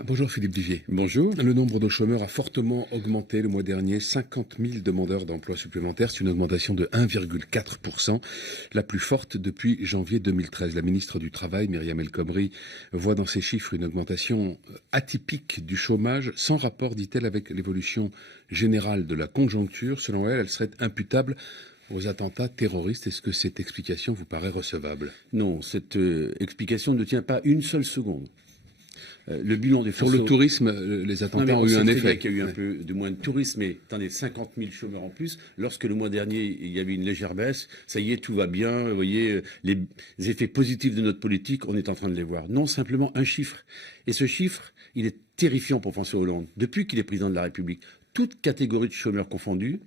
Bonjour Philippe Vivier. Bonjour. Le nombre de chômeurs a fortement augmenté le mois dernier. 50 000 demandeurs d'emploi supplémentaires. C'est une augmentation de 1,4%, la plus forte depuis janvier 2013. La ministre du Travail, Myriam El Khomri, voit dans ces chiffres une augmentation atypique du chômage, sans rapport, dit-elle, avec l'évolution générale de la conjoncture. Selon elle, elle serait imputable aux attentats terroristes. Est-ce que cette explication vous paraît recevable? Non, cette explication ne tient pas une seule seconde. Le bilan des Pour le tourisme, les attentats ont eu un effet. Il y a eu un peu de moins de tourisme, mais attendez, 50 000 chômeurs en plus. Lorsque le mois dernier, il y avait une légère baisse, ça y est, tout va bien. Vous voyez, les effets positifs de notre politique, on est en train de les voir. Non, simplement un chiffre. Et ce chiffre, il est terrifiant pour François Hollande. Depuis qu'il est président de la République, toute catégorie de chômeurs confondus,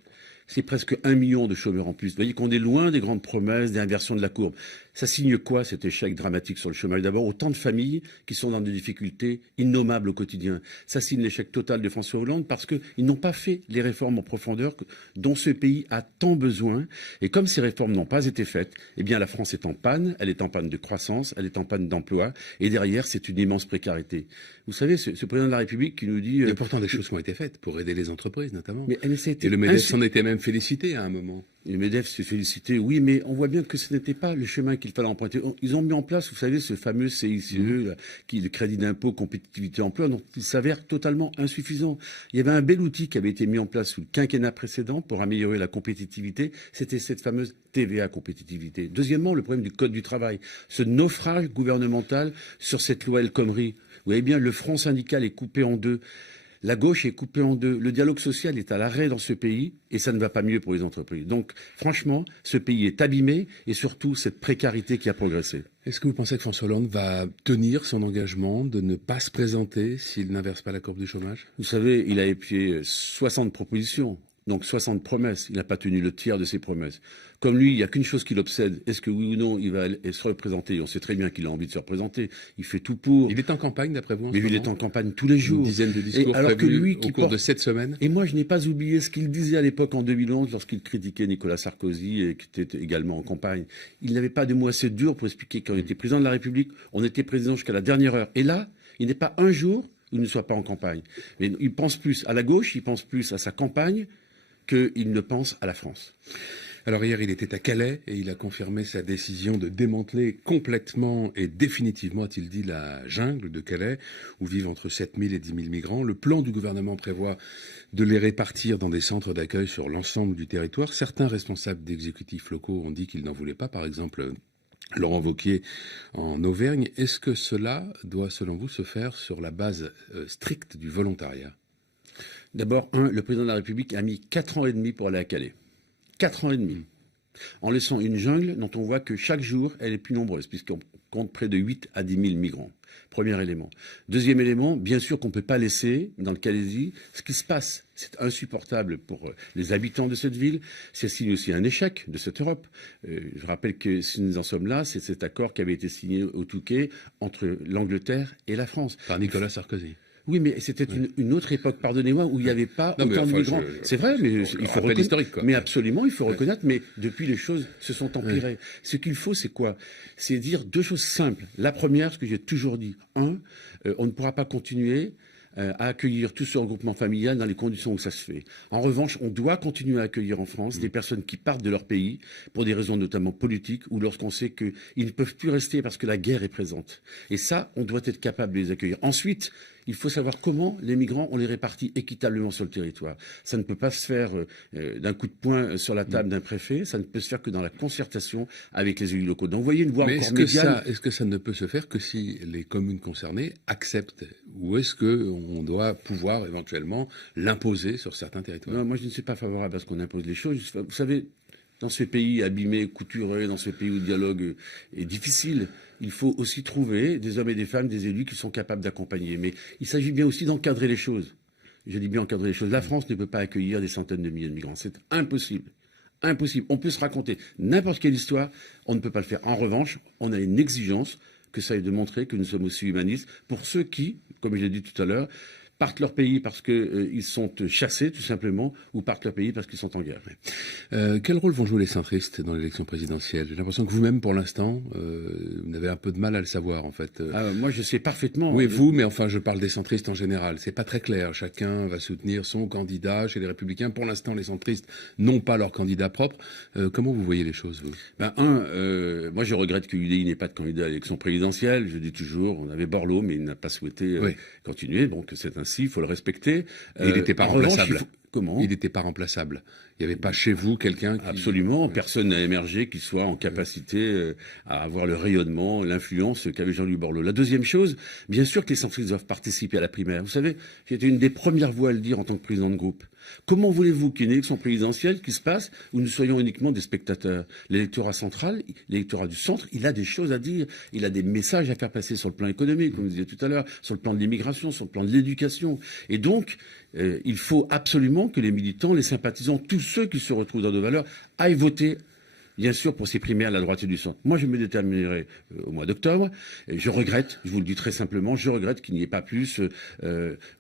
c'est presque 1 million de chômeurs en plus. Vous voyez qu'on est loin des grandes promesses, des inversions de la courbe. Ça signe quoi, cet échec dramatique sur le chômage? D'abord, autant de familles qui sont dans des difficultés innommables au quotidien. Ça signe l'échec total de François Hollande parce qu'ils n'ont pas fait les réformes en profondeur dont ce pays a tant besoin. Et comme ces réformes n'ont pas été faites, eh bien la France est en panne. Elle est en panne de croissance, elle est en panne d'emploi. Et derrière, c'est une immense précarité. Vous savez, ce président de la République qui nous dit... Il y a pourtant des choses qui ont été faites pour aider les entreprises, notamment. Mais et le MEDEF s'en était même félicité à un moment. Le MEDEF s'est félicité, oui, mais on voit bien que ce n'était pas le chemin qu'il fallait emprunter. Ils ont mis en place, vous savez, ce fameux CICE, là, qui est le crédit d'impôt, compétitivité, emploi, dont il s'avère totalement insuffisant. Il y avait un bel outil qui avait été mis en place sous le quinquennat précédent pour améliorer la compétitivité. C'était cette fameuse TVA compétitivité. Deuxièmement, le problème du Code du travail. Ce naufrage gouvernemental sur cette loi El Khomri. Vous voyez bien, le front syndical est coupé en deux. La gauche est coupée en deux. Le dialogue social est à l'arrêt dans ce pays et ça ne va pas mieux pour les entreprises. Donc, franchement, ce pays est abîmé et surtout cette précarité qui a progressé. Est-ce que vous pensez que François Hollande va tenir son engagement de ne pas se présenter s'il n'inverse pas la courbe du chômage? Vous savez, il a épié 60 propositions. Donc 60 promesses, il n'a pas tenu le tiers de ses promesses. Comme lui, il n'y a qu'une chose qui l'obsède. Est-ce que oui ou non, il va se représenter? On sait très bien qu'il a envie de se représenter. Il fait tout pour. Il est en campagne, d'après vous? Mais il est en campagne tous les jours. Une dizaine de discours prévus au cours de cette semaine. Et moi, je n'ai pas oublié ce qu'il disait à l'époque en 2011 lorsqu'il critiquait Nicolas Sarkozy et qui était également en campagne. Il n'avait pas de mots assez durs pour expliquer qu'on était président de la République. On était président jusqu'à la dernière heure. Et là, il n'est pas un jour où il ne soit pas en campagne. Mais il pense plus à la gauche, il pense plus à sa campagne qu'il ne pense à la France. Alors hier, il était à Calais et il a confirmé sa décision de démanteler complètement et définitivement, a-t-il dit, la jungle de Calais, où vivent entre 7 000 et 10 000 migrants. Le plan du gouvernement prévoit de les répartir dans des centres d'accueil sur l'ensemble du territoire. Certains responsables d'exécutifs locaux ont dit qu'ils n'en voulaient pas, par exemple Laurent Wauquiez en Auvergne. Est-ce que cela doit, selon vous, se faire sur la base stricte du volontariat? D'abord, le président de la République a mis 4 ans et demi pour aller à Calais. 4 ans et demi. En laissant une jungle dont on voit que chaque jour, elle est plus nombreuse, puisqu'on compte près de 8 à 10 000 migrants. Premier élément. Deuxième élément, bien sûr qu'on ne peut pas laisser, dans le Calaisie, ce qui se passe. C'est insupportable pour les habitants de cette ville. C'est signe aussi un échec de cette Europe. Je rappelle que si nous en sommes là, c'est cet accord qui avait été signé au Touquet entre l'Angleterre et la France. Par Nicolas Sarkozy. Oui, mais c'était une autre époque, pardonnez-moi, où il n'y avait pas autant de migrants. C'est vrai, mais il faut reconnaître. Mais absolument, il faut reconnaître. Mais depuis, les choses se sont empirées. Ce qu'il faut, c'est quoi? C'est dire deux choses simples. La première, ce que j'ai toujours dit. On ne pourra pas continuer à accueillir tout ce regroupement familial dans les conditions où ça se fait. En revanche, on doit continuer à accueillir en France des personnes qui partent de leur pays pour des raisons notamment politiques ou lorsqu'on sait qu'ils ne peuvent plus rester parce que la guerre est présente. Et ça, on doit être capable de les accueillir. Ensuite, il faut savoir comment les migrants, on les répartit équitablement sur le territoire. Ça ne peut pas se faire d'un coup de poing sur la table d'un préfet, ça ne peut se faire que dans la concertation avec les élus locaux. Donc vous voyez une voie encore médiane. Est-ce que ça ne peut se faire que si les communes concernées acceptent? Ou est-ce qu'on doit pouvoir éventuellement l'imposer sur certains territoires? Non, moi je ne suis pas favorable à ce qu'on impose les choses. Vous savez, dans ce pays abîmé, couturé, dans ce pays où le dialogue est difficile, il faut aussi trouver des hommes et des femmes, des élus qui sont capables d'accompagner. Mais il s'agit bien aussi d'encadrer les choses. Je dis bien encadrer les choses. La France ne peut pas accueillir des centaines de milliers de migrants. C'est impossible. Impossible. On peut se raconter n'importe quelle histoire, on ne peut pas le faire. En revanche, on a une exigence que ça est de montrer que nous sommes aussi humanistes pour ceux qui, comme je l'ai dit tout à l'heure, partent leur pays parce qu'ils sont chassés, tout simplement, ou partent leur pays parce qu'ils sont en guerre. Quel rôle vont jouer les centristes dans l'élection présidentielle? J'ai l'impression que vous-même, pour l'instant, vous avez un peu de mal à le savoir, en fait. Moi, je sais parfaitement. Oui, vous, mais enfin, je parle des centristes en général. C'est pas très clair. Chacun va soutenir son candidat chez les Républicains. Pour l'instant, les centristes n'ont pas leur candidat propre. Comment vous voyez les choses, vous? Moi, je regrette que l'UDI n'ait pas de candidat à l'élection présidentielle. Je dis toujours, on avait Borloo, mais il n'a pas souhaité continuer. Donc, c'est ainsi, il faut le respecter. Il n'était pas remplaçable. Comment? Il n'était pas remplaçable. Il n'y avait pas chez vous quelqu'un qui... Absolument. Personne n'a émergé qui soit en capacité à avoir le rayonnement, l'influence qu'avait Jean-Louis Borloo. La deuxième chose, bien sûr que les centristes doivent participer à la primaire. Vous savez, j'ai été une des premières voix à le dire en tant que président de groupe. Comment voulez-vous qu'il y ait une élection présidentielle qui se passe où nous soyons uniquement des spectateurs? L'électorat central, l'électorat du centre, il a des choses à dire, il a des messages à faire passer sur le plan économique, comme vous disiez tout à l'heure, sur le plan de l'immigration, sur le plan de l'éducation. Et donc, il faut absolument que les militants, les sympathisants, tous ceux qui se retrouvent dans nos valeurs, aillent voter, bien sûr, pour ces primaires, la droite et du centre. Moi, je me déterminerai au mois d'octobre. Je regrette, je vous le dis très simplement, je regrette qu'il n'y ait pas plus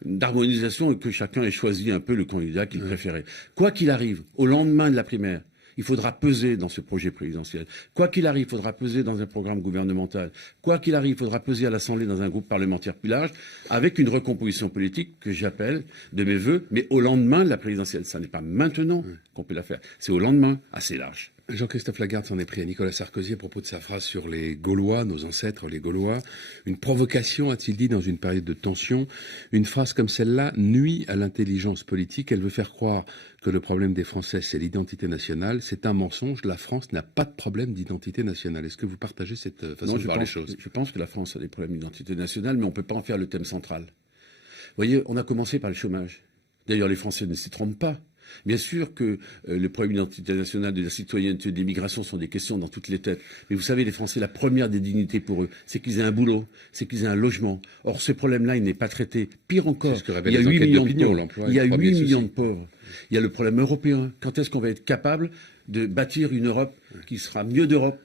d'harmonisation et que chacun ait choisi un peu le candidat qu'il préférait. Quoi qu'il arrive, au lendemain de la primaire, il faudra peser dans ce projet présidentiel. Quoi qu'il arrive, il faudra peser dans un programme gouvernemental. Quoi qu'il arrive, il faudra peser à l'Assemblée dans un groupe parlementaire plus large, avec une recomposition politique que j'appelle de mes voeux, mais au lendemain de la présidentielle. Ça n'est pas maintenant qu'on peut la faire. C'est au lendemain, assez large. Jean-Christophe Lagarde s'en est pris à Nicolas Sarkozy à propos de sa phrase sur les Gaulois, nos ancêtres, les Gaulois. Une provocation, a-t-il dit, dans une période de tension. Une phrase comme celle-là nuit à l'intelligence politique. Elle veut faire croire que le problème des Français, c'est l'identité nationale. C'est un mensonge. La France n'a pas de problème d'identité nationale. Est-ce que vous partagez cette façon de voir les choses? Je pense que la France a des problèmes d'identité nationale, mais on ne peut pas en faire le thème central. Vous voyez, on a commencé par le chômage. D'ailleurs, les Français ne s'y trompent pas. Bien sûr que le problème d'identité nationale, de la citoyenneté, de l'immigration sont des questions dans toutes les têtes. Mais vous savez, les Français, la première des dignités pour eux, c'est qu'ils aient un boulot, c'est qu'ils aient un logement. Or, ce problème-là, il n'est pas traité. Pire encore, il y a 8 millions de pauvres. Il y a 8 millions de pauvres. Il y a le problème européen. Quand est-ce qu'on va être capable de bâtir une Europe qui sera mieux d'Europe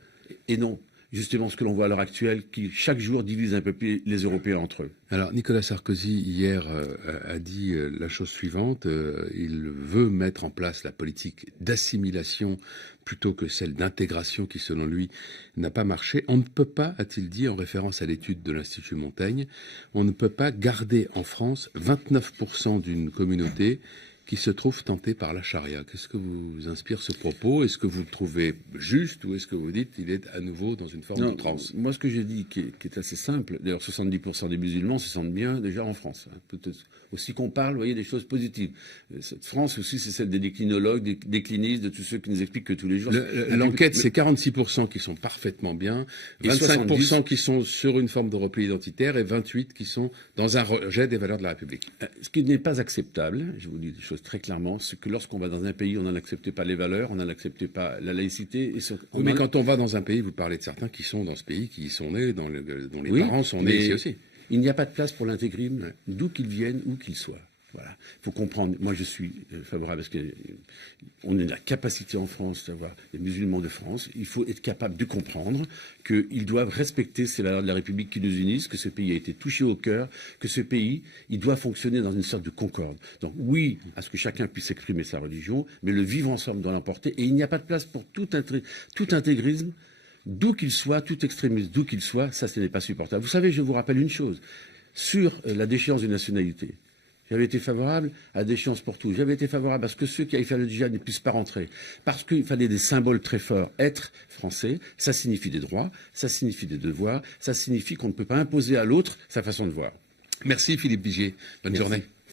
et non justement ce que l'on voit à l'heure actuelle, qui chaque jour divise un peu plus les Européens entre eux. Alors Nicolas Sarkozy hier a dit la chose suivante, il veut mettre en place la politique d'assimilation plutôt que celle d'intégration qui selon lui n'a pas marché. On ne peut pas, a-t-il dit en référence à l'étude de l'Institut Montaigne, on ne peut pas garder en France 29% d'une communauté qui se trouve tenté par la charia. Qu'est-ce que vous inspire ce propos? Est-ce que vous le trouvez juste ou est-ce que vous dites qu'il est à nouveau dans une forme de transe? Moi, ce que j'ai dit, qui est assez simple, d'ailleurs 70% des musulmans se sentent bien déjà en France. Peut-être aussi qu'on parle, vous voyez, des choses positives. Cette France aussi, c'est celle des déclinologues, des déclinistes, de tous ceux qui nous expliquent que tous les jours... L'enquête, c'est 46% qui sont parfaitement bien, 25% qui sont sur une forme de repli identitaire et 28% qui sont dans un rejet des valeurs de la République. Ce qui n'est pas acceptable, je vous dis des choses très clairement, c'est que lorsqu'on va dans un pays, on n'en accepte pas les valeurs, on n'en accepte pas la laïcité. Mais quand on va dans un pays, vous parlez de certains qui sont dans ce pays, qui y sont nés, dont les parents sont nés ici aussi. Il n'y a pas de place pour l'intégrisme, d'où qu'il vienne, où qu'il soit. Voilà. Il faut comprendre. Moi, je suis favorable parce qu'on a la capacité en France d'avoir les musulmans de France. Il faut être capable de comprendre qu'ils doivent respecter ces valeurs de la République qui nous unissent, que ce pays a été touché au cœur, que ce pays, il doit fonctionner dans une sorte de concorde. Donc oui, à ce que chacun puisse exprimer sa religion, mais le vivre ensemble doit l'emporter. Et il n'y a pas de place pour tout intégrisme, d'où qu'il soit, tout extrémisme, d'où qu'il soit. Ça, ce n'est pas supportable. Vous savez, je vous rappelle une chose. Sur la déchéance de nationalité, j'avais été favorable à des chances pour tous. J'avais été favorable à ce que ceux qui aillent faire le djihad ne puissent pas rentrer. Parce qu'il fallait des symboles très forts. Être français, ça signifie des droits, ça signifie des devoirs, ça signifie qu'on ne peut pas imposer à l'autre sa façon de voir. Merci Philippe Vigier. Bonne journée.